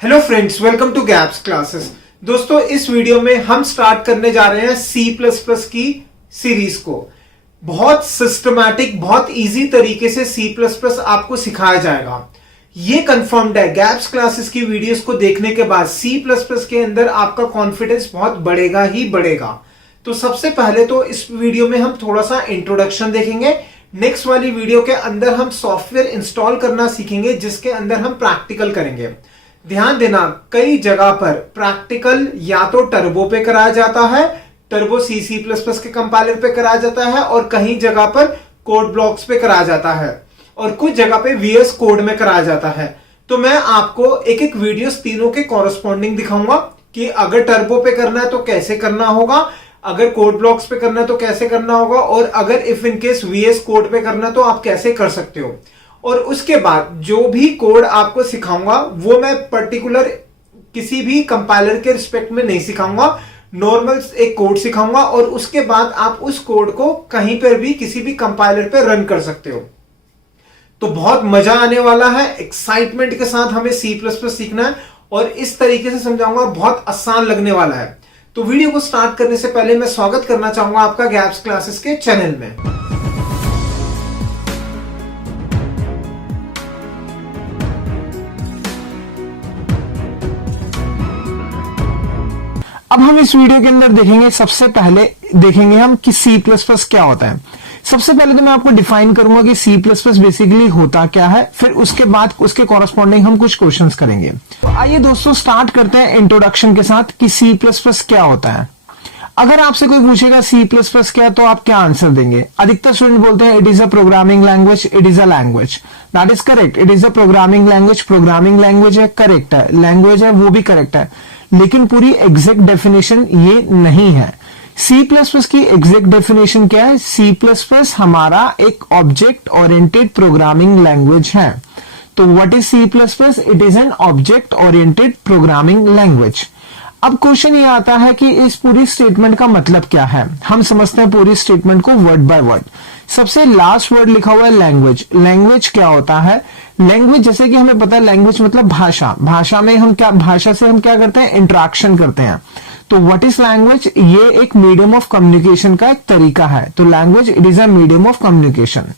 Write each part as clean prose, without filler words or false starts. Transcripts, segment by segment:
Hello friends, welcome to gaps classes. दोस्तों, इस video में हम स्टार्ट करने जा रहे हैं C++ की सीरीज को। बहुत सिस्टमैटिक, बहुत इजी तरीके से C++ आपको सिखाया जाएगा। ये कंफर्म्ड है, गैप्स क्लासेस की वीडियोस को देखने के बाद C++ के अंदर आपका कॉन्फिडेंस बहुत बढ़ेगा ही बढ़ेगा। तो सबसे पहले तो इस वीडियो में हम थोड़ा सा इंट्रोडक्शन देखेंगे। नेक्स्ट वाली वीडियो के अंदर हम सॉफ्टवेयर इंस्टॉल करना सीखेंगे, जिसके अंदर हम प्रैक्टिकल करेंगे। ध्यान देना, कई जगह पर प्रैक्टिकल या तो टर्बो पे कराया जाता है, टर्बो C++ के कंपाइलर पे कराया जाता है, और कहीं जगह पर कोड ब्लॉक्स पे कराया जाता है, और कुछ जगह पे VS कोड में कराया जाता है। तो मैं आपको एक एक वीडियोस तीनों के कॉरेस्पॉन्डिंग दिखाऊंगा कि अगर टर्बो पे करना है तो कैसे करना होगा, अगर कोड ब्लॉक्स पे करना है तो कैसे करना होगा, और अगर if in case VS code पे करना है तो आप कैसे कर सकते हो। और उसके बाद जो भी कोड आपको सिखाऊंगा वो मैं पर्टिकुलर किसी भी कंपाइलर के रिस्पेक्ट में नहीं सिखाऊंगा, नॉर्मल एक कोड सिखाऊंगा, और उसके बाद आप उस कोड को कहीं पर भी किसी भी कंपाइलर पे रन कर सकते हो। तो बहुत मजा आने वाला है, एक्साइटमेंट के साथ हमें C++ सीखना है, और इस तरीके से समझाऊंगा, बहुत आसान लगने वाला है। तो वीडियो को स्टार्ट करने से पहले मैं स्वागत करना चाहूंगा आपका गैप्स क्लासेस के चैनल में। अब हम इस वीडियो के अंदर देखेंगे, सबसे पहले देखेंगे हम कि C++ क्या होता है। सबसे पहले तो मैं आपको डिफाइन करूंगा कि C++ बेसिकली होता क्या है, फिर उसके बाद उसके कॉरेस्पॉन्डिंग हम कुछ क्वेश्चंस करेंगे। तो आइए दोस्तों स्टार्ट करते हैं इंट्रोडक्शन के साथ कि C++ क्या होता है। अगर आपसे कोई पूछेगा C++ क्या, तो आप क्या आंसर देंगे? अधिकतर स्टूडेंट बोलते हैं it is a programming language, it is a language. That is correct, it is a programming language. Programming language है, करेक्ट है, लैंग्वेज है वो भी करेक्ट है, लेकिन पूरी एग्जैक्ट डेफिनेशन ये नहीं है। C++ की एग्जैक्ट डेफिनेशन क्या है? C++ हमारा एक ऑब्जेक्ट ओरिएंटेड प्रोग्रामिंग लैंग्वेज है। तो what is C++? It is an object oriented programming language. अब क्वेश्चन ये आता है कि इस पूरी स्टेटमेंट का मतलब क्या है। हम समझते हैं पूरी स्टेटमेंट को वर्ड बाय वर्ड। सबसे लास्ट वर्ड लिखा हुआ है लैंग्वेज। लैंग्वेज क्या होता है? लैंग्वेज, जैसे कि हमें पता है, लैंग्वेज मतलब भाषा। भाषा में हम क्या, भाषा से हम क्या करते हैं? इंटरेक्शन करते हैं। तो व्हाट इज लैंग्वेज? ये एक मीडियम ऑफ कम्युनिकेशन का एक तरीका है। तो language, it is a medium of communication.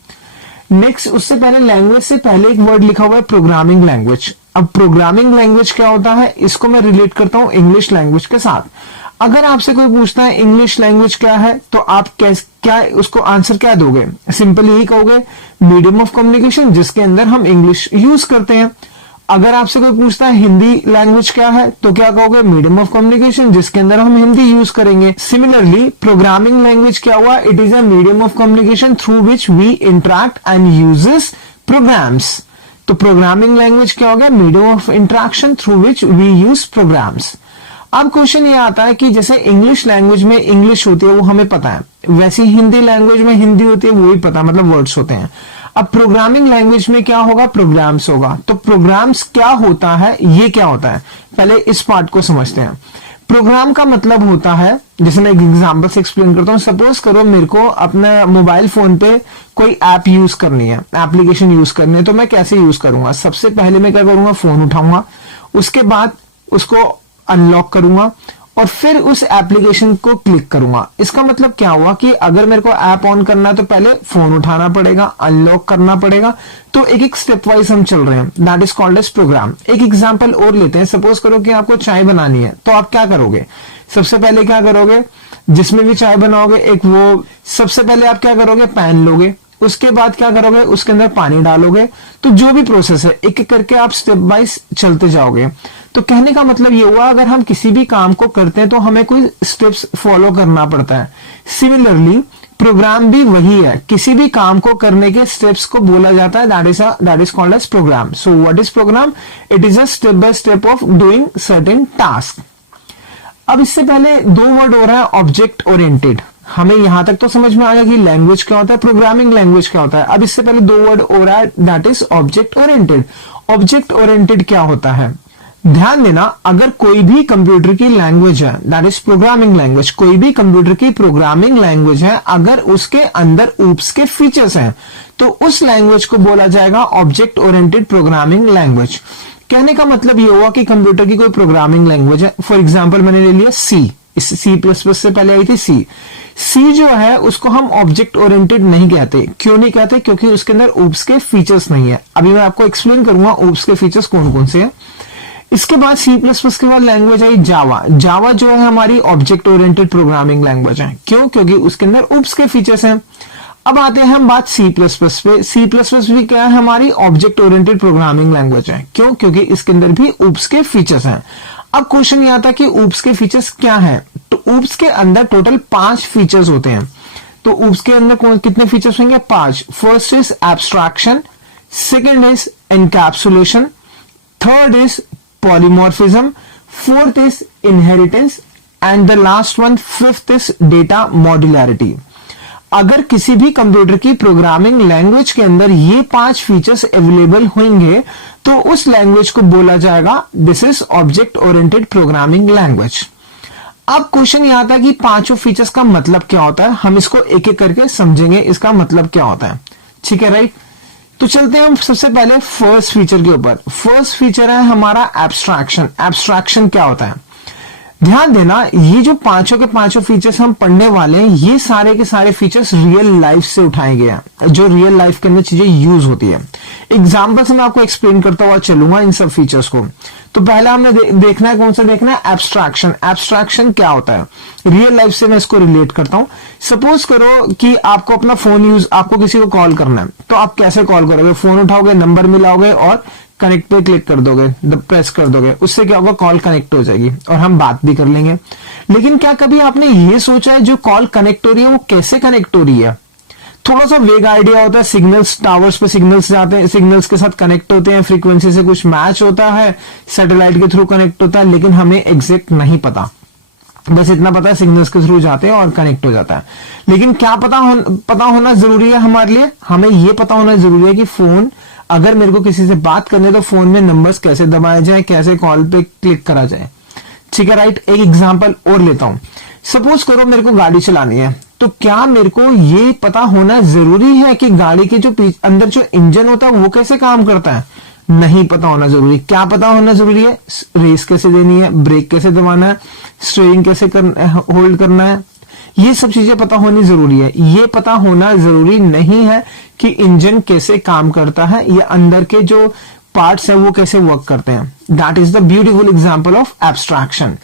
Next, उससे पहले लैंग्वेज से पहले एक वर्ड लिखा हुआ है प्रोग्रामिंग लैंग्वेज। अब प्रोग्रामिंग लैंग्वेज क्या होता है, इसको मैं रिलेट करता हूं इंग्लिश लैंग्वेज के साथ। अगर आपसे कोई पूछता है इंग्लिश लैंग्वेज क्या है, तो आप क्या उसको आंसर क्या दोगे? सिंपल यही कहोगे, मीडियम ऑफ कम्युनिकेशन जिसके अंदर हम इंग्लिश यूज करते हैं। अगर आपसे कोई पूछता है हिंदी लैंग्वेज क्या है, तो क्या कहोगे? मीडियम ऑफ कम्युनिकेशन जिसके अंदर हम हिंदी यूज करेंगे। सिमिलरली प्रोग्रामिंग लैंग्वेज क्या हुआ? It is a medium of communication through which we interact and uses programmes. तो प्रोग्रामिंग लैंग्वेज क्या हो गया? Medium of interaction through which we use programmes. अब क्वेश्चन ये आता है कि जैसे इंग्लिश लैंग्वेज में इंग्लिश होती है वो हमें पता है, वैसे हिंदी लैंग्वेज में हिंदी होती है वो भी पता, मतलब वर्ड्स होते हैं। अब प्रोग्रामिंग लैंग्वेज में क्या होगा? प्रोग्राम्स होगा। तो प्रोग्राम्स क्या होता है, ये क्या होता है, पहले इस पार्ट को समझते हैं। प्रोग्राम का मतलब होता है, जैसे मैं एक एग्जांपल से एक्सप्लेन करता हूं। सपोज करो मेरे को अपना मोबाइल फोन पे कोई ऐप यूज करनी है, एप्लीकेशन यूज करनी है, तो मैं कैसे यूज करूंगा? सबसे पहले मैं क्या करूंगा? फोन उठाऊंगा, उसके बाद उसको अनलॉक करूंगा, और फिर उस एप्लीकेशन को क्लिक करूंगा। इसका मतलब क्या हुआ कि अगर मेरे को ऐप ऑन करना है तो पहले फोन उठाना पड़ेगा, अनलॉक करना पड़ेगा। तो एक एक स्टेप वाइज हम चल रहे हैं, that is called as program. एक एग्जांपल और लेते हैं। सपोज करो कि आपको चाय बनानी है, तो आप क्या करोगे? सबसे पहले क्या करोगे? जिसमें भी चाय बनाओगे, एक वो सबसे पहले आप क्या करोगे? पैन लोगे, उसके बाद क्या करोगे? उसके अंदर पानी डालोगे। तो जो भी प्रोसेस है एक एक करके आप स्टेप वाइज चलते जाओगे। तो कहने का मतलब ये हुआ, अगर हम किसी भी काम को करते हैं तो हमें कोई स्टेप्स फॉलो करना पड़ता है। सिमिलरली प्रोग्राम भी वही है, किसी भी काम को करने के स्टेप्स को बोला जाता है, that is called as program. So what is program? It is a step by step of doing certain task. अब इससे पहले दो वर्ड हो रहा है, ऑब्जेक्ट ओरिएंटेड। हमें यहां तक तो समझ में आ गया कि लैंग्वेज क्या होता है, प्रोग्रामिंग लैंग्वेज क्या होता है। अब इससे पहले दो वर्ड हो रहा है, that is object oriented. Object oriented क्या होता है? ध्यान देना, अगर कोई भी कंप्यूटर की लैंग्वेज है, दैट इज प्रोग्रामिंग लैंग्वेज, कोई भी कंप्यूटर की प्रोग्रामिंग लैंग्वेज है, अगर उसके अंदर ऊप्स के फीचर्स हैं, तो उस लैंग्वेज को बोला जाएगा ऑब्जेक्ट ओरिएंटेड प्रोग्रामिंग लैंग्वेज। कहने का मतलब ये हुआ कि कंप्यूटर की कोई प्रोग्रामिंग लैंग्वेज है, फॉर एग्जांपल मैंने ले लिया सी, इस सी प्लस प्लस से पहले आई थी सी। सी जो है उसको हम ऑब्जेक्ट ओरिएंटेड नहीं कहते। क्यों नहीं कहते? क्योंकि उसके अंदर ओप्स के फीचर्स नहीं है। अभी मैं आपको एक्सप्लेन करूंगा ओप्स के फीचर्स कौन कौन से हैं। इसके बाद सी प्लस प्लस के बाद लैंग्वेज आई जावा। जावा जो है हमारी ऑब्जेक्ट ओरिएंटेड प्रोग्रामिंग लैंग्वेज है। क्यों? क्योंकि उसके अंदर ओप्स के फीचर्स हैं। अब आते हैं हम बात सी प्लस प्लस पे। सी प्लस प्लस भी क्या है? हमारी ऑब्जेक्ट ओरिएंटेड प्रोग्रामिंग लैंग्वेज है। क्यों? क्योंकि इसके अंदर भी ओप्स के फीचर्स हैं। अब क्वेश्चन ये आता है कि ओप्स के फीचर्स क्या हैं? तो ओप्स के अंदर टोटल 5 फीचर्स होते हैं। तो ओप्स के अंदर कितने फीचर्स होंगे? 5। First is abstraction, second is encapsulation, third is polymorphism, fourth is inheritance and the last one fifth is data modularity. अगर किसी भी कंप्यूटर की प्रोग्रामिंग लैंग्वेज के अंदर ये 5 फीचर्स अवेलेबल होंगे तो उस लैंग्वेज को बोला जाएगा this is object oriented programming language. अब क्वेश्चन ये आता है कि 5 फीचर्स का मतलब क्या होता है। हम इसको एक एक करके समझेंगे इसका मतलब क्या होता है। ठीक है, राइट। तो चलते हैं हम सबसे पहले फर्स्ट फीचर के ऊपर। फर्स्ट फीचर है हमारा एब्स्ट्रैक्शन। एब्स्ट्रैक्शन क्या होता है? ध्यान देना, ये जो पांचों के पांचों फीचर्स हम पढ़ने वाले हैं ये सारे के सारे फीचर्स रियल लाइफ से उठाए गए हैं, जो रियल लाइफ के अंदर चीजें यूज होती है। एग्जाम्पल से मैं आपको एक्सप्लेन करता हुआ चलूंगा इन सब फीचर्स को। तो पहला हमने देखना है, कौन सा देखना है? एब्स्ट्रैक्शन। एब्स्ट्रैक्शन क्या होता है? रियल लाइफ से मैं इसको रिलेट करता हूं। सपोज करो कि आपको अपना फोन यूज, आपको किसी को कॉल करना है, तो आप कैसे कॉल करोगे? फोन उठाओगे, नंबर मिलाओगे और कनेक्ट पे क्लिक कर दोगे, प्रेस कर दोगे, उससे क्या होगा? कॉल कनेक्ट हो जाएगी और हम बात भी कर लेंगे। लेकिन क्या कभी आपने ये सोचा है जो कॉल कनेक्ट हो रही है वो कैसे कनेक्ट हो रही है? थोड़ा सा वेग आइडिया होता है, सिग्नल्स, टावर्स पे सिग्नल्स जाते हैं, सिग्नल्स के साथ कनेक्ट होते हैं, फ्रीक्वेंसी से कुछ मैच होता है, सैटेलाइट के थ्रू कनेक्ट होता है, लेकिन हमें एग्जैक्ट नहीं पता। बस इतना पता है सिग्नल्स के थ्रू जाते हैं और कनेक्ट हो जाता है। लेकिन क्या पता होना जरूरी है हमारे लिए? हमें यह पता होना जरूरी है कि फोन, अगर मेरे को किसी से बात करनी है तो फोन में नंबर्स कैसे दबाए जाए, कैसे कॉल पे क्लिक करा जाए। ठीक है, राइट। एक एग्जांपल और लेता हूं। सपोज करो मेरे को गाड़ी चलानी है, तो क्या मेरे को ये पता होना जरूरी है कि गाड़ी के जो अंदर जो इंजन होता है वो कैसे काम करता है? नहीं पता होना जरूरी। क्या पता होना जरूरी है? रेस कैसे देनी है, ब्रेक कैसे दबाना है, स्टीयरिंग कैसे होल्ड करना है, ये सब चीजें पता होनी जरूरी है। ये पता होना जरूरी नहीं है कि इंजन कैसे काम करता है या अंदर के जो पार्ट्स है वो कैसे वर्क करते हैं। That is the beautiful example of abstraction.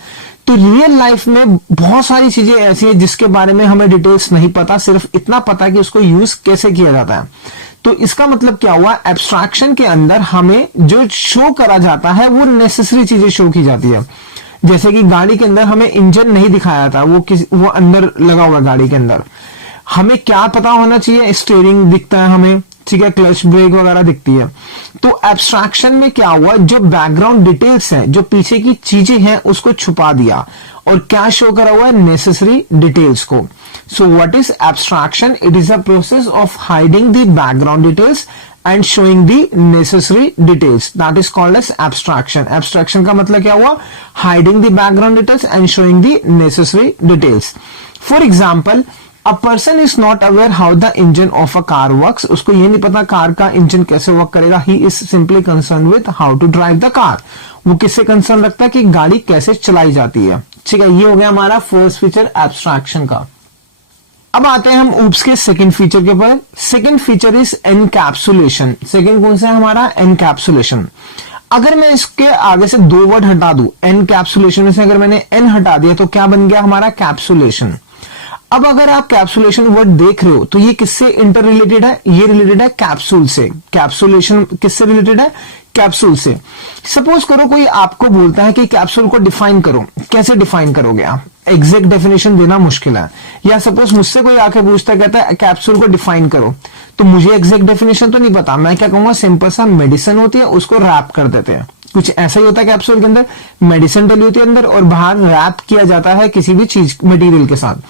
तो रियल लाइफ में बहुत सारी चीजें ऐसी हैं जिसके बारे में हमें डिटेल्स नहीं पता, सिर्फ इतना पता कि उसको यूज कैसे किया जाता है। तो इसका मतलब क्या हुआ? एब्स्ट्रैक्शन के अंदर हमें जो शो करा जाता है वो नेसेसरी चीजें शो की जाती है। जैसे कि गाड़ी के अंदर हमें इंजन नहीं दिखाया था, वो अंदर लगा हुआ गाड़ी के अंदर। हमें क्या पता होना चाहिए? स्टीयरिंग दिखता है हमें, ठीक है, क्लच ब्रेक वगैरह दिखती है। तो एब्स्ट्रैक्शन में क्या हुआ? जो बैकग्राउंड डिटेल्स हैं, जो पीछे की चीजें हैं, उसको छुपा दिया और क्या शो करा हुआ है? नेसेसरी डिटेल्स को। सो what is abstraction? It is a process of hiding the background details and showing the necessary details. That is called as abstraction. Abstraction का मतलब क्या हुआ? Hiding the background details and showing the necessary details. For example, a person is not aware how the engine of a car works. उसको ये नहीं पता car का engine कैसे वर्क करेगा. He is simply concerned with how to drive the car. वो किससे concern रखता है कि गाड़ी कैसे चलाई जाती है. ठीक है, ये हो गया हमारा फर्स्ट फीचर एब्स्ट्रैक्शन का। अब आते हैं हम ऊप्स के सेकंड फीचर के ऊपर। Second feature is encapsulation. Second कौन सा है हमारा? एनकैप्सुलेशन। अगर मैं इसके आगे से 2 वर्ड हटा दूं, एनकैप्सुलेशन में से अगर मैंने एन हटा दिया तो क्या बन गया हमारा? कैप्सुलेशन। अब अगर आप कैप्सुलेशन वर्ड देख रहे हो तो ये किससे इंटर रिलेटेड है? ये रिलेटेड है कैप्सूल से। कैप्सुलेशन किससे रिलेटेड है? कैप्सूल से। सपोज करो कोई आपको बोलता है कि कैप्सूल को डिफाइन करो, कैसे डिफाइन करोगे आप? एग्जैक्ट डेफिनेशन देना मुश्किल है। या सपोज मुझसे कोई आके पूछता कहता है कैप्सूल को डिफाइन करो, तो मुझे एग्जैक्ट डेफिनेशन तो नहीं पता। मैं क्या कहूंगा? सिंपल सा मेडिसिन होती है, उसको रैप कर देते हैं। कुछ ऐसा ही होता है कैप्सूल के अंदर, मेडिसिन डली होती है अंदर और बाहर रैप किया जाता है किसी भी चीज मटेरियल के साथ।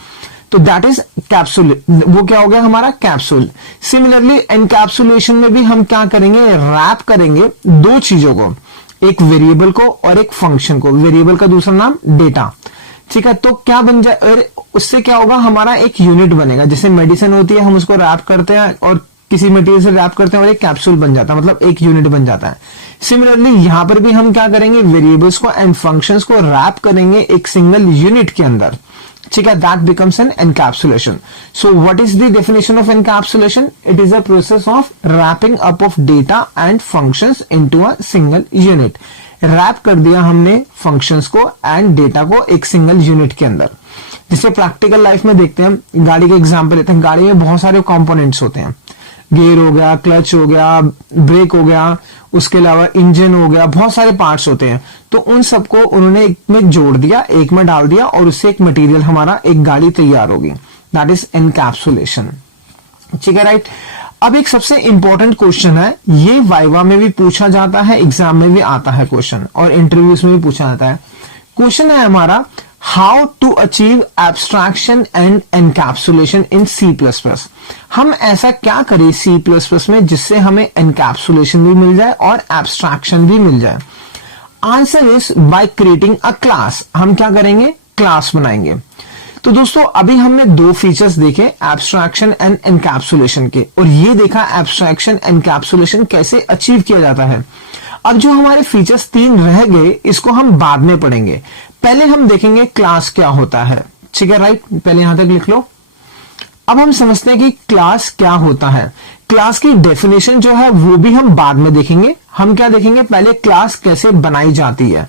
तो दैट इज कैप्सूल। वो क्या हो गया हमारा? कैप्सूल। सिमिलरली एनकैप्सुलेशन में भी हम क्या करेंगे? रैप करेंगे 2 चीजों को, एक वेरिएबल को और एक फंक्शन को। वेरिएबल का दूसरा नाम डेटा। ठीक है, तो क्या बन जाए? और उससे क्या होगा? हमारा एक यूनिट बनेगा। जैसे मेडिसिन होती है, हम उसको रैप करते हैं और किसी मटेरियल से रैप करते हैं और एक कैप्सूल बन जाता है, मतलब एक यूनिट बन जाता है। सिमिलरली यहां पर भी हम क्या करेंगे, वेरिएबल्स को एंड फंक्शंस को रैप करेंगे एक सिंगल यूनिट के अंदर, ठीक है, that becomes an encapsulation. So what is the definition of encapsulation? It is a process of wrapping up of data and functions into a single unit. Wrap कर दिया हमने फंक्शंस को एंड डेटा को एक सिंगल यूनिट के अंदर. जिसे practical life में देखते हैं, गाड़ी का एग्जांपल लेते हैं. गाड़ी में बहुत सारे कंपोनेंट्स होते हैं, गियर हो गया, क्लच हो गया, ब्रेक हो गया, उसके अलावा इंजन हो गया, बहुत सारे पार्ट्स होते हैं. तो उन सबको उन्होंने एक में जोड़ दिया, एक में डाल दिया और उससे एक मटेरियल हमारा एक गाड़ी तैयार होगी. That is encapsulation. ठीक है, राइट. अब एक सबसे इंपॉर्टेंट क्वेश्चन है, ये वाइवा में भी पूछा जाता है, एग्जाम में भी आता है क्वेश्चन, और इंटरव्यूज में भी पूछा जाता है. क्वेश्चन है हमारा, how to achieve abstraction and encapsulation in C++. हम ऐसा क्या करें C++ में जिससे हमें एनकैप्सुलेशन भी मिल जाए और एब्स्ट्रैक्शन भी मिल जाए? Answer is by creating a class. हम क्या करेंगे, क्लास बनाएंगे. तो दोस्तों अभी हमने दो फीचर्स देखे, एब्स्ट्रैक्शन एंड एनकैप्सुलेशन के, और ये देखा एब्स्ट्रैक्शन एनकैप्सुलेशन कैसे अचीव किया जाता है. अब जो हमारे फीचर्स 3 रह गए, इसको हम बाद में पढ़ेंगे. पहले हम देखेंगे क्लास क्या होता है. ठीक है, राइट. पहले यहां तक लिख लो. अब हम समझते हैं कि क्लास क्या होता है. क्लास की डेफिनेशन जो है वो भी हम बाद में देखेंगे. हम क्या देखेंगे, पहले क्लास कैसे बनाई जाती है.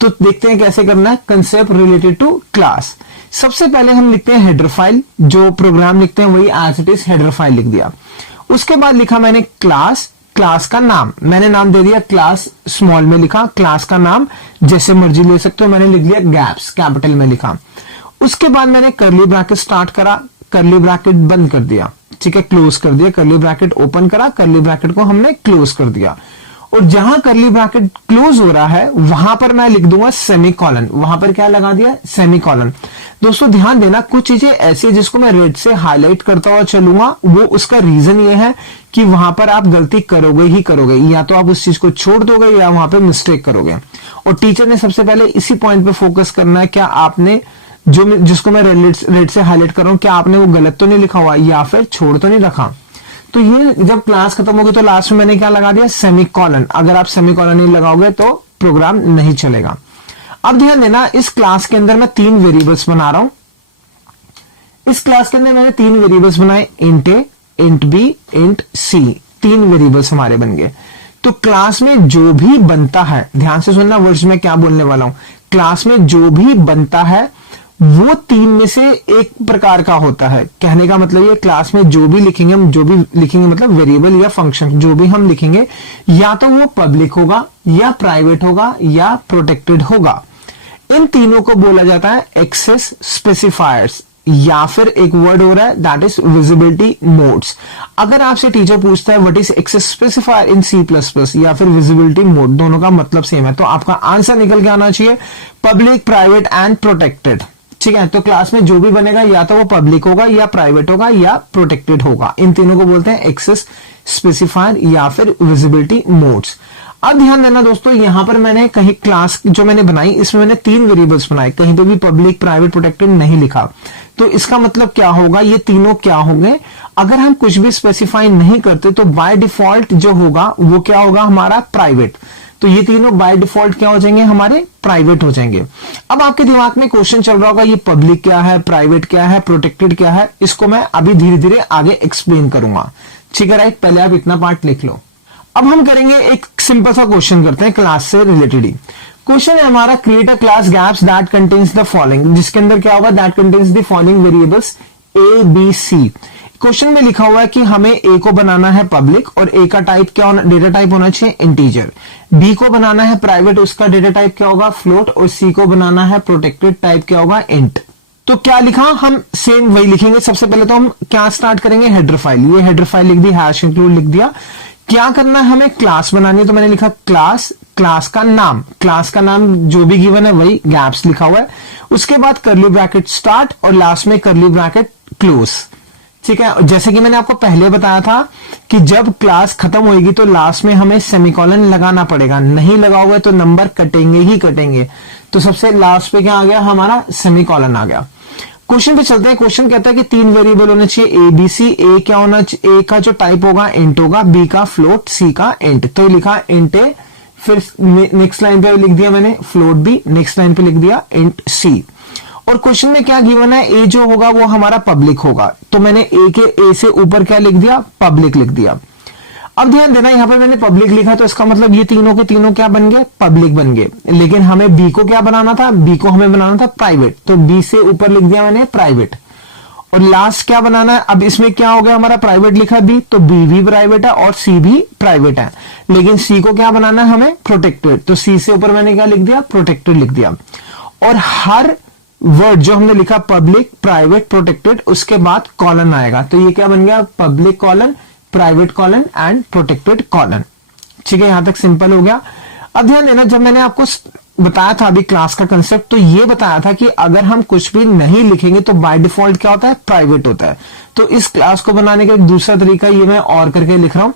तो देखते हैं कैसे करना है. Concept related to class. सबसे पहले हम लिखते हैं हेडर फाइल. जो प्रोग्राम लिखते हैं वही as it is header file लिख दिया. उसके बाद लिखा मैंने क्लास. क्लास का नाम मैंने नाम दे दिया क्लास, स्मॉल में लिखा. क्लास का नाम जैसे मर्जी ले सकते हो, मैंने लिख दिया गैप्स, कैपिटल में लिखा. उसके बाद मैंने कर्ली ब्रैकेट स्टार्ट करा, कर्ली ब्रैकेट बंद कर दिया. ठीक है, क्लोज कर दिया. कर्ली ब्रैकेट ओपन करा, कर्ली ब्रैकेट को हमने क्लोज कर दिया. और जहां कर्ली ब्रैकेट क्लोज हो रहा है वहां पर मैं लिख दूंगा सेमीकोलन. वहां पर क्या लगा दिया, सेमीकोलन. दोस्तों ध्यान देना, कुछ चीजें ऐसी है जिसको मैं रेड से हाईलाइट करता हुआ चलूंगा. वो उसका रीजन ये है कि वहां पर आप गलती करोगे ही करोगे, या तो आप उस चीज को छोड़ दोगे या वहां पे मिस्टेक करोगे. और टीचर ने सबसे पहले इसी पॉइंट पे फोकस करना है, क्या आपने जिसको मैं रेड से हाईलाइट कर रहा हूं, क्या आपने वो गलत तो नहीं लिखा हुआ या फिर छोड़ तो नहीं रखा. तो ये जब क्लास खत्म होगी तो लास्ट में मैंने क्या लगा दिया, सेमीकोलन. अगर आप सेमीकोलन नहीं लगाओगे तो प्रोग्राम नहीं चलेगा. अब ध्यान देना, इस क्लास के अंदर मैं 3 वेरिएबल्स बना रहा हूं. इस क्लास के अंदर मैंने 3 वेरिएबल्स बनाए, इंट ए, इंट बी, इंट सी. 3 वेरिएबल्स हमारे बन गए. तो क्लास में जो भी बनता है, ध्यान से सुनना वर्ड्स में क्या बोलने वाला हूं. क्लास में जो भी बनता है वो 3 में से एक प्रकार का होता है. कहने का मतलब ये, क्लास में जो भी लिखेंगे, हम जो भी लिखेंगे मतलब वेरिएबल या फंक्शन जो भी हम लिखेंगे, या तो वो पब्लिक होगा या प्राइवेट होगा या प्रोटेक्टेड होगा. इन तीनों को बोला जाता है एक्सेस स्पेसिफायर्स, या फिर एक वर्ड हो रहा है दैट इज विजिबिलिटी मोड्स. अगर आपसे टीचर पूछता है what is access specifier in C++ या फिर विजिबिलिटी मोड, दोनों का मतलब सेम है, तो आपका आंसर निकल के आना चाहिए पब्लिक, प्राइवेट एंड प्रोटेक्टेड. ठीक है, तो क्लास में जो भी बनेगा या तो वो पब्लिक होगा या प्राइवेट होगा या प्रोटेक्टेड होगा. इन तीनों को बोलते हैं एक्सेस स्पेसिफायर या फिर विजिबिलिटी मोड्स. अब ध्यान देना दोस्तों, यहां पर मैंने कहीं क्लास जो मैंने बनाई, इसमें मैंने 3 वेरिएबल्स बनाए, कहीं पे भी पब्लिक, प्राइवेट, प्रोटेक्टेड नहीं लिखा. तो इसका मतलब क्या होगा, ये तीनों क्या होंगे, अगर हम कुछ भी स्पेसिफाई नहीं करते तो बाय डिफॉल्ट जो होगा वो क्या होगा, हमारा प्राइवेट. तो ये तीनों बाय डिफॉल्ट क्या हो जाएंगे, हमारे प्राइवेट हो जाएंगे. अब आपके दिमाग में क्वेश्चन चल रहा होगा, ये पब्लिक क्या है, प्राइवेट क्या है, प्रोटेक्टेड क्या है. इसको मैं अभी धीरे धीरे आगे एक्सप्लेन करूंगा. ठीक है, राइट. पहले आप इतना पार्ट लिख लो. अब हम करेंगे एक सिंपल सा क्वेश्चन करते हैं क्लास से रिलेटेड ही. क्वेश्चन है हमारा, create a class gaps that contains the following. जिसके अंदर क्या होगा, that contains the following variables A B C. क्वेश्चन में लिखा हुआ है कि हमें ए को बनाना है पब्लिक और ए का टाइप क्या होना, डेटा टाइप होना चाहिए इंटीजर. बी को बनाना है प्राइवेट, उसका डेटा टाइप क्या होगा, फ्लोट. और सी को बनाना है प्रोटेक्टेड, टाइप क्या होगा, इंट. तो क्या लिखा, हम सेम वही लिखेंगे. सबसे पहले तो हम क्या स्टार्ट करेंगे, हेडर फाइल. ये हेडर फाइल लिख दी, हैश इंक्लूड लिख दिया. क्या करना है, हमें क्लास बनानी है. तो मैंने लिखा क्लास, क्लास का नाम, क्लास का नाम जो भी गिवन है वही गैप्स लिखा हुआ है. उसके बाद कर्ली ब्रैकेट स्टार्ट और लास्ट में कर्ली ब्रैकेट क्लोज. ठीक है, जैसे कि मैंने आपको पहले बताया था कि जब क्लास खत्म होगी तो लास्ट में हमें सेमीकोलन लगाना पड़ेगा. नहीं लगाओगे तो नंबर कटेंगे ही कटेंगे. तो सबसे लास्ट पे क्या आ गया, हमारा सेमीकोलन आ गया. क्वेश्चन पे चलते हैं. क्वेश्चन कहता है कि 3 वेरिएबल होने चाहिए ए बी सी. ए क्या होना चाहिए, ए का जो टाइप होगा इंट होगा, बी का फ्लोट, सी का इंट. तो लिखा इंट ए फिर नेक्स्ट लाइन पे लिख दिया मैंने फ्लोट बी, नेक्स्ट लाइन पे लिख दिया इंट सी। और क्वेश्चन में क्या गिवन है, ए जो होगा वो हमारा पब्लिक होगा, तो मैंने ए से ऊपर क्या लिख दिया, पब्लिक लिख दिया। अब ध्यान देना, यहां पे मैंने पब्लिक लिखा तो इसका मतलब ये तीनों के तीनों क्या बन गए, पब्लिक बन गए। लेकिन हमें बी को क्या बनाना था, बी को हमें बनाना था प्राइवेट, तो बी से ऊपर लिख दिया मैंने प्राइवेट। और लास्ट क्या बनाना है, अब इसमें क्या हो गया, हमारा प्राइवेट लिखा बी, तो बी भी प्राइवेट है और सी भी प्राइवेट है। लेकिन सी को क्या बनाना है हमें, प्रोटेक्टेड, तो सी से ऊपर मैंने क्या लिख दिया, प्रोटेक्टेड लिख दिया। और हर वर्ड जो हमने लिखा पब्लिक, प्राइवेट, प्रोटेक्टेड, उसके बाद कॉलन आएगा, तो ये क्या बन गया, public colon, private colon and protected colon. ठीक है, यहां तक सिंपल हो गया। अब ध्यान देना, जब मैंने आपको बताया था अभी क्लास का कंसेप्ट, तो ये बताया था कि अगर हम कुछ भी नहीं लिखेंगे तो बाय डिफॉल्ट क्या होता है, प्राइवेट होता है। तो इस क्लास को बनाने का एक दूसरा तरीका ये मैं और करके लिख रहा हूं।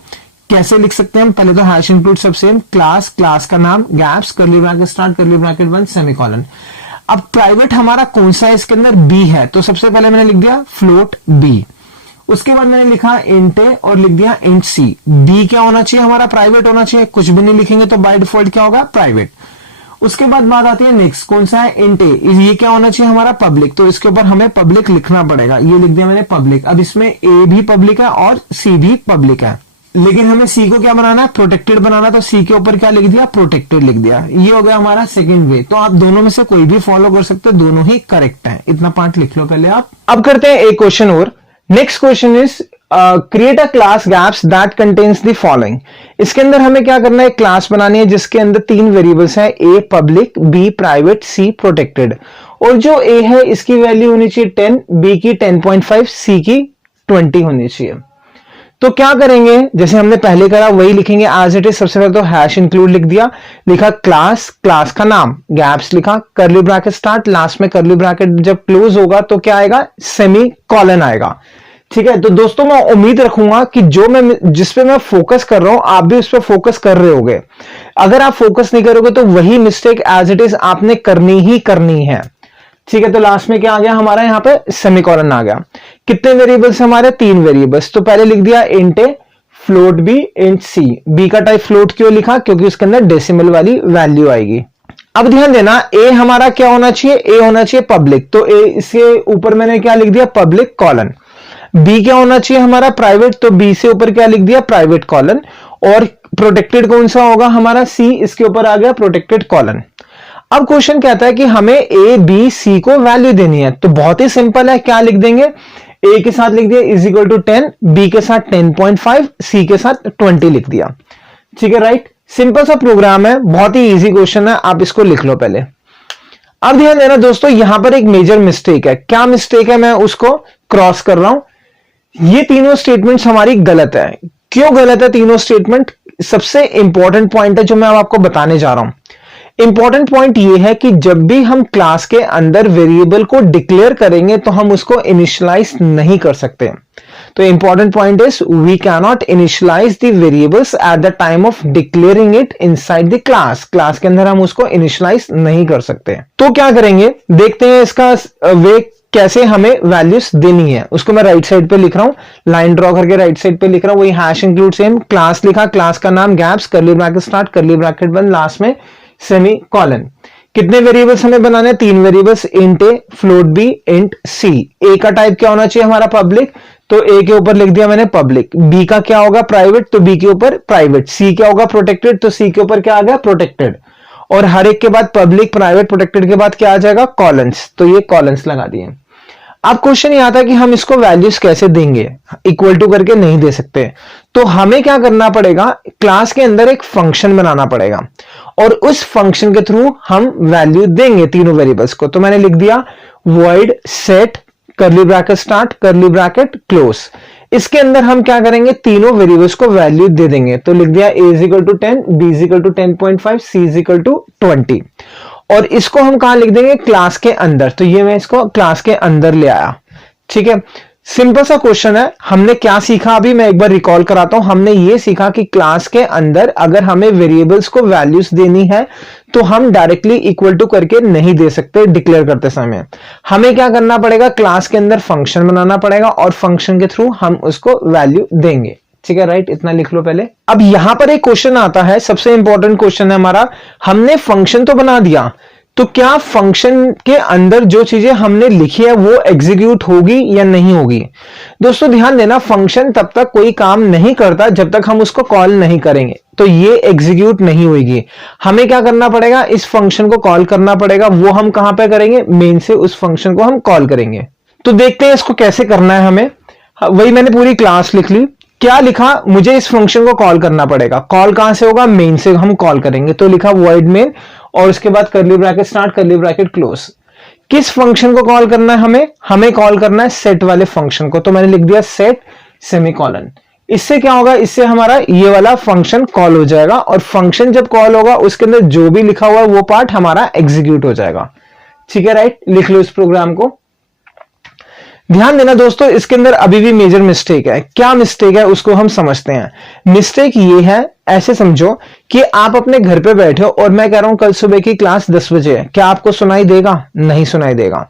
कैसे लिख सकते हैं हम, पहले तो हैश इंक्लूड सब सेम, क्लास, क्लास का नाम, gaps, curly bracket start, curly bracket बंद, सेमीकोलन। अब प्राइवेट हमारा कौन सा है, इसके अंदर बी है, तो सबसे पहले मैंने लिख दिया फ्लोट बी। उसके बाद मैंने लिखा इंट ए और लिख दिया इंट सी। बी क्या होना चाहिए, हमारा प्राइवेट होना चाहिए, कुछ भी नहीं लिखेंगे तो बाय डिफॉल्ट क्या होगा, प्राइवेट। उसके बाद बात आती है नेक्स्ट, कौन सा है, इंट ए, ये क्या होना चाहिए हमारा, पब्लिक, तो इसके ऊपर हमें पब्लिक लिखना पड़ेगा, ये लिख दिया मैंने पब्लिक। अब इसमें ए भी पब्लिक है और सी भी पब्लिक है, लेकिन हमें सी को क्या बनाना है, प्रोटेक्टेड बनाना, तो सी के ऊपर क्या लिख दिया, प्रोटेक्टेड लिख दिया। ये हो गया हमारा सेकंड वे। तो आप दोनों में से कोई भी फॉलो कर सकते हो, दोनों ही करेक्ट है। इतना पार्ट लिख लो पहले आप। अब करते हैं एक क्वेश्चन और। Next question is create a class gaps that contains the following. इसके अंदर हमें क्या करना है, क्लास बनानी है जिसके अंदर तीन वेरिएबल्स हैं, A public, B private, C protected. और जो ए है इसकी वैल्यू होनी चाहिए 10, बी की 10.5, सी की 20 होनी चाहिए। तो क्या करेंगे, जैसे हमने पहले करा वही लिखेंगे एज इट इज। सबसे पहले तो हैश इंक्लूड लिख दिया, लिखा क्लास, क्लास का नाम, गैप्स लिखा, कर्ली ब्रैकेट स्टार्ट, लास्ट में कर्ली ब्रैकेट जब क्लोज होगा तो क्या आएगा, सेमी कॉलन आएगा। ठीक है, तो दोस्तों मैं उम्मीद रखूंगा कि जो मैं जिस पे मैं फोकस कर रहा हूं आप भी उस पर फोकस कर रहे होगे। अगर आप फोकस नहीं करोगे तो वही मिस्टेक एज इट इज आपने करनी ही करनी है। ठीक है, तो लास्ट में क्या आ गया हमारा, यहाँ पे सेमीकोलन आ गया। कितने वेरिएबल्स हमारे, तीन वेरिएबल्स। तो पहले लिख दिया इंट ए, फ्लोट बी, इंट सी। बी का टाइप फ्लोट क्यों लिखा, क्योंकि उसके अंदर डेसिमल वाली वैल्यू आएगी। अब ध्यान देना, ए हमारा क्या होना चाहिए, ए होना चाहिए पब्लिक, तो ए इसके ऊपर मैंने क्या लिख दिया, पब्लिक कॉलन। बी क्या होना चाहिए हमारा, प्राइवेट, तो बी से ऊपर क्या लिख दिया, प्राइवेट कॉलन। और प्रोटेक्टेड कौन सा होगा हमारा, सी, इसके ऊपर आ गया प्रोटेक्टेड कॉलन। अब क्वेश्चन कहता है कि हमें ए बी सी को वैल्यू देनी है, तो बहुत ही सिंपल है, क्या लिख देंगे, ए के साथ लिख दिया इज इक्वल टू 10, बी के साथ 10.5, सी के साथ 20 लिख दिया। ठीक है, राइट, सिंपल सा प्रोग्राम है, बहुत ही इजी क्वेश्चन है, आप इसको लिख लो पहले। अब ध्यान देना दोस्तों, यहां पर एक मेजर मिस्टेक है। क्या मिस्टेक है, मैं उसको क्रॉस कर रहा हूं। ये तीनों स्टेटमेंट्स हमारी गलत है। क्यों गलत है तीनों स्टेटमेंट, सबसे इंपॉर्टेंट पॉइंट है जो मैं आपको बताने जा रहा हूं। इंपॉर्टेंट पॉइंट ये है कि जब भी हम क्लास के अंदर वेरिएबल को डिक्लेयर करेंगे तो हम उसको इनिशियलाइज नहीं कर सकते। तो important point is we can not initialize the variables at the time of declaring it inside the class. Class के अंदर हम उसको इनिशियलाइज नहीं कर सकते। तो क्या करेंगे, देखते हैं इसका वे कैसे हमें वैल्यूज देनी है। उसको मैं राइट साइड पे लिख रहा हूं, लाइन ड्रॉ करके राइट साइड पे लिख रहा हूं, वही हैश इंक्लूड सेम, क्लास लिखा, क्लास का नाम, gaps, curly bracket start, curly bracket बंद, लास्ट में सेमी कॉलन। कितने वेरिएबल्स हमें बनाने हैं, तीन वेरिएबल्स, इंट ए, फ्लोट बी, इंट सी। ए का टाइप क्या होना चाहिए हमारा, पब्लिक, तो ए के ऊपर लिख दिया मैंने पब्लिक। बी का क्या होगा, प्राइवेट, तो बी के ऊपर प्राइवेट। सी क्या होगा, प्रोटेक्टेड, तो सी के ऊपर क्या आ गया, प्रोटेक्टेड। और हर एक के बाद पब्लिक, प्राइवेट, प्रोटेक्टेड के बाद क्या आ जाएगा, कॉलन्स, तो ये कॉलन्स लगा दिए। अब क्वेश्चन ये आता है कि हम इसको वैल्यूज कैसे देंगे, इक्वल टू करके नहीं दे सकते। तो हमें क्या करना पड़ेगा, क्लास के अंदर एक फंक्शन बनाना पड़ेगा और उस फंक्शन के थ्रू हम वैल्यू देंगे तीनों वेरिएबल्स को। तो मैंने लिख दिया void set curly bracket start, curly bracket close. इसके अंदर हम क्या करेंगे, तीनों वेरिएबल्स को वैल्यू दे देंगे। तो लिख दिया a is equal to 10, b is equal to 10.5, c is equal to 20। और इसको हम कहां लिख देंगे, क्लास के अंदर। तो ये मैं इसको क्लास के अंदर ले आया। ठीक है, सिंपल सा क्वेश्चन है। हमने क्या सीखा, अभी मैं एक बार रिकॉल कराता हूं। हमने ये सीखा कि क्लास के अंदर अगर हमें वेरिएबल्स को वैल्यूज देनी है तो हम डायरेक्टली इक्वल टू करके नहीं दे सकते डिक्लेयर करते समय। हमें क्या करना पड़ेगा, क्लास के अंदर फंक्शन बनाना पड़ेगा और फंक्शन के थ्रू हम उसको वैल्यू देंगे। ठीक है, राइट, इतना लिख लो पहले। अब यहां पर एक क्वेश्चन आता है, सबसे इंपॉर्टेंट क्वेश्चन है हमारा, हमने फंक्शन तो बना दिया, तो क्या फंक्शन के अंदर जो चीजें हमने लिखी है वो एग्जीक्यूट होगी या नहीं होगी। दोस्तों ध्यान देना, फंक्शन तब तक कोई काम नहीं करता जब तक हम उसको कॉल नहीं करेंगे, तो ये एग्जीक्यूट नहीं होगी। हमें क्या करना पड़ेगा, इस फंक्शन को कॉल करना पड़ेगा। वो हम कहां पे करेंगे, मेन से उस फंक्शन को हम कॉल करेंगे। तो देखते हैं इसको कैसे करना है हमें। वही मैंने पूरी क्लास लिख ली। क्या लिखा, मुझे इस फंक्शन को कॉल करना पड़ेगा। कॉल कहां से होगा, मेन से हम कॉल करेंगे, तो लिखा वॉइड मेन और उसके बाद curly bracket start, curly bracket close. किस फंक्शन को कॉल करना है हमें कॉल करना है सेट वाले फंक्शन को, तो मैंने लिख दिया सेट सेमीकोलन। इससे क्या होगा, इससे हमारा ये वाला फंक्शन कॉल हो जाएगा, और फंक्शन जब कॉल होगा उसके अंदर जो भी लिखा हुआ है वो पार्ट हमारा एग्जीक्यूट हो जाएगा। ठीक है, राइट, लिख लो इस प्रोग्राम को। ध्यान देना दोस्तों, इसके अंदर अभी भी मेजर मिस्टेक है। क्या मिस्टेक है उसको हम समझते हैं। मिस्टेक ये है, ऐसे समझो कि आप अपने घर पे बैठे हो और मैं कह रहा हूं कल सुबह की क्लास 10 बजे है, क्या आपको सुनाई देगा, नहीं सुनाई देगा।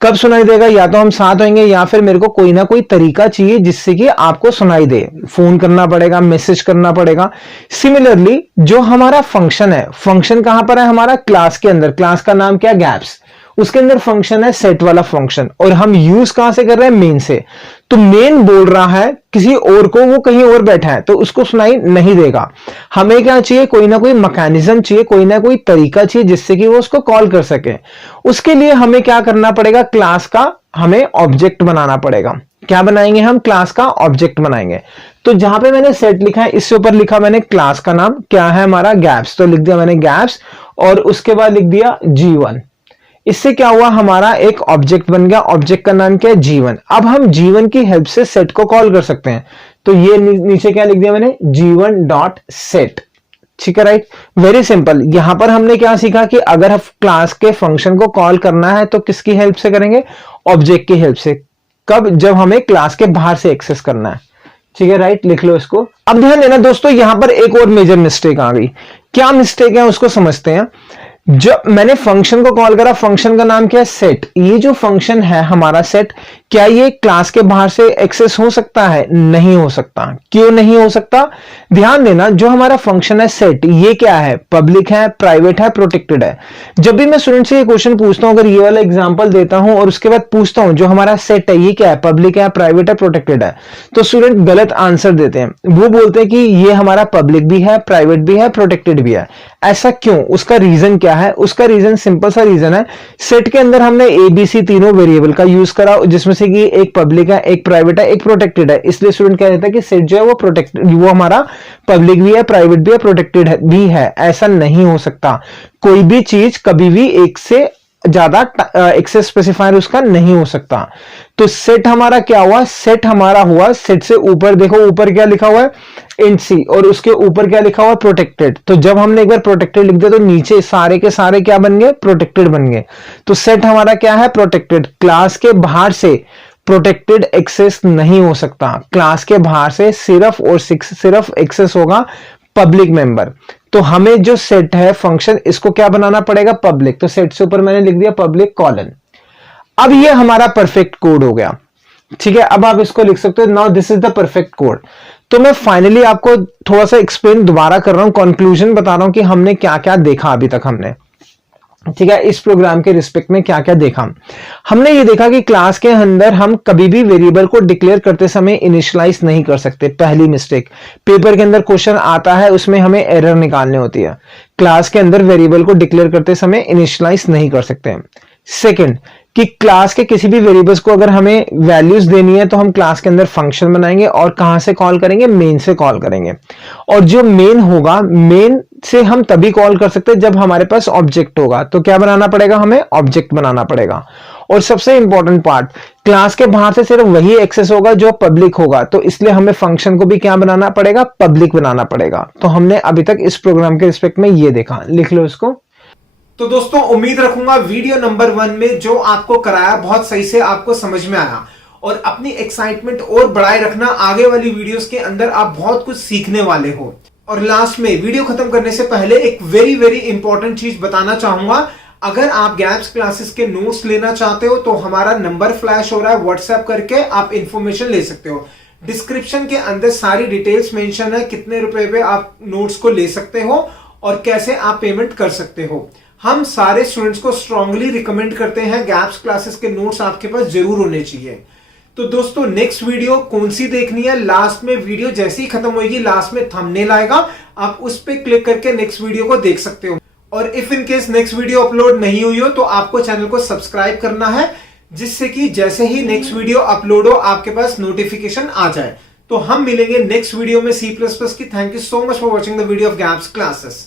कब सुनाई देगा, या तो हम साथ होंगे या फिर मेरे को कोई ना कोई तरीका चाहिए जिससे कि आपको सुनाई दे। फोन करना पड़ेगा, मैसेज करना पड़ेगा। सिमिलरली जो हमारा फंक्शन है, फंक्शन कहां पर है हमारा, क्लास के अंदर। क्लास का नाम क्या, गैप्स। उसके अंदर फंक्शन है सेट वाला फंक्शन, और हम यूज कहां से कर रहे हैं, मेन से। तो मेन बोल रहा है किसी और को, वो कहीं और बैठा है, तो उसको सुनाई नहीं देगा। हमें क्या चाहिए, कोई ना कोई मैकेनिज्म चाहिए, कोई ना कोई तरीका चाहिए जिससे कि वो उसको कॉल कर सके। उसके लिए हमें क्या करना पड़ेगा, क्लास का हमें ऑब्जेक्ट बनाना पड़ेगा। क्या बनाएंगे हम, क्लास का ऑब्जेक्ट बनाएंगे। तो जहां पे मैंने सेट लिखा है, इससे ऊपर लिखा मैंने क्लास का नाम क्या है हमारा, गैप्स, तो लिख दिया मैंने गैप्स, और उसके बाद लिख दिया G1। इससे क्या हुआ, हमारा एक ऑब्जेक्ट बन गया। ऑब्जेक्ट का नाम क्या है, G1। अब हम G1 की हेल्प से सेट को कॉल कर सकते हैं, तो ये नीचे क्या लिख दिया मैंने, G1 डॉट सेट। ठीक है, राइट, वेरी सिंपल। यहां पर हमने क्या सीखा कि अगर हम क्लास के फंक्शन को कॉल करना है तो किसकी हेल्प से करेंगे, ऑब्जेक्ट की हेल्प से। कब, जब हमें क्लास के बाहर से एक्सेस करना है। ठीक है, राइट, लिख लो इसको। अब ध्यान देना दोस्तों, यहां पर एक और मेजर मिस्टेक आ गई। क्या मिस्टेक है उसको समझते हैं। जब मैंने फंक्शन को कॉल करा, फंक्शन का नाम क्या है, सेट। ये जो फंक्शन है हमारा सेट, क्या ये क्लास के बाहर से एक्सेस हो सकता है, नहीं हो सकता। क्यों नहीं हो सकता, ध्यान देना, जो हमारा फंक्शन है सेट, ये क्या है, पब्लिक है, प्राइवेट है, प्रोटेक्टेड है। जब भी मैं स्टूडेंट से ये क्वेश्चन पूछता हूं, अगर ये वाला एग्जांपल देता हूं और उसके बाद पूछता हूं जो हमारा सेट है ये क्या है, पब्लिक है, प्राइवेट है, प्रोटेक्टेड है, तो स्टूडेंट गलत आंसर देते हैं। वो बोलते हैं कि ये हमारा पब्लिक भी है, प्राइवेट भी है, प्रोटेक्टेड भी है। ऐसा क्यों, उसका रीजन क्या है, उसका रीजन सिंपल सा रीजन है, सेट के अंदर हमने एबीसी तीनों वेरिएबल का यूज करा, जिसमें से कि एक पब्लिक है, एक प्राइवेट है, एक प्रोटेक्टेड है। इसलिए स्टूडेंट कह देता है कि सेट जो है वो प्रोटेक्टेड, वो हमारा पब्लिक भी है, प्राइवेट भी है, प्रोटेक्टेड भी है। ऐसा नहीं हो सकता। कोई भी चीज कभी भी एक से ज्यादा एक्सेस स्पेसिफायर उसका नहीं हो सकता। तो सेट हमारा क्या हुआ, सेट हमारा हुआ, सेट से ऊपर देखो, ऊपर क्या लिखा हुआ है, इंट सी, और उसके ऊपर क्या लिखा हुआ, प्रोटेक्टेड। तो जब हमने एक बार प्रोटेक्टेड लिख दिया तो नीचे सारे के सारे क्या बन गए, प्रोटेक्टेड बन गए। तो सेट हमारा क्या है, प्रोटेक्टेड। क्लास के बाहर से प्रोटेक्टेड एक्सेस नहीं हो सकता। क्लास के बाहर से सिर्फ और सिर्फ एक्सेस होगा पब्लिक मेंबर। तो हमें जो सेट है फंक्शन, इसको क्या बनाना पड़ेगा, पब्लिक। तो सेट से ऊपर मैंने लिख दिया पब्लिक कॉलन। अब ये हमारा परफेक्ट कोड हो गया। ठीक है, अब आप इसको लिख सकते हो, now this is the perfect code. तो मैं फाइनली आपको थोड़ा सा एक्सप्लेन दोबारा कर रहा हूं, कंक्लूजन बता रहा हूं कि हमने क्या क्या देखा अभी तक हमने। ठीक है, इस प्रोग्राम के रिस्पेक्ट में क्या क्या देखा, हमने ये देखा कि क्लास के अंदर हम कभी भी वेरिएबल को डिक्लेयर करते समय इनिशियलाइज नहीं कर सकते। पहली मिस्टेक, पेपर के अंदर क्वेश्चन आता है उसमें हमें एरर निकालनी होती है, क्लास के अंदर वेरिएबल को डिक्लेयर करते समय इनिशियलाइज नहीं कर सकते। सेकंड, कि क्लास के किसी भी वेरिएबल्स को अगर हमें वैल्यूज देनी है तो हम क्लास के अंदर फंक्शन बनाएंगे, और कहां से कॉल करेंगे, मेन से कॉल करेंगे। और जो मेन होगा, मेन से हम तभी कॉल कर सकते हैं जब हमारे पास ऑब्जेक्ट होगा। तो क्या बनाना पड़ेगा, हमें ऑब्जेक्ट बनाना पड़ेगा। और सबसे इंपॉर्टेंट पार्ट, क्लास के बाहर से सिर्फ वही एक्सेस होगा जो पब्लिक होगा, तो इसलिए हमें फंक्शन को भी क्या बनाना पड़ेगा, पब्लिक बनाना पड़ेगा। तो हमने अभी तक इस प्रोग्राम के रिस्पेक्ट में ये देखा, लिख लो इसको। तो दोस्तों उम्मीद रखूंगा वीडियो नंबर 1 में जो आपको कराया बहुत सही से आपको समझ में आया, और अपनी एक्साइटमेंट और बढ़ाए रखना, आगे वाली वीडियोस के अंदर आप बहुत कुछ सीखने वाले हो। और लास्ट में वीडियो खत्म करने से पहले एक वेरी वेरी इंपॉर्टेंट चीज बताना चाहूंगा। अगर आप गैप्स क्लासेस के नोट्स लेना चाहते हो तो हमारा नंबर फ्लैश हो रहा है, व्हाट्सएप करके आप इंफॉर्मेशन ले सकते हो। डिस्क्रिप्शन के अंदर सारी डिटेल्स मेंशन है, कितने रुपए पे आप नोट्स को ले सकते हो और कैसे आप पेमेंट कर सकते हो। हम सारे स्टूडेंट्स को स्ट्रांगली रिकमेंड करते हैं गैप्स क्लासेस के नोट्स आपके पास जरूर होने चाहिए। तो दोस्तों नेक्स्ट वीडियो कौन सी देखनी है, लास्ट में वीडियो जैसे ही खत्म होगी लास्ट में थंबनेल आएगा, आप उस पर क्लिक करके नेक्स्ट वीडियो को देख सकते हो। और if in case next video upload नहीं हुई हो तो आपको चैनल को सब्सक्राइब करना है, जिससे कि जैसे ही नेक्स्ट वीडियो अपलोड हो आपके पास नोटिफिकेशन आ जाए। तो हम मिलेंगे नेक्स्ट वीडियो में C++ की। Thank you so much for watching the video of gaps classes.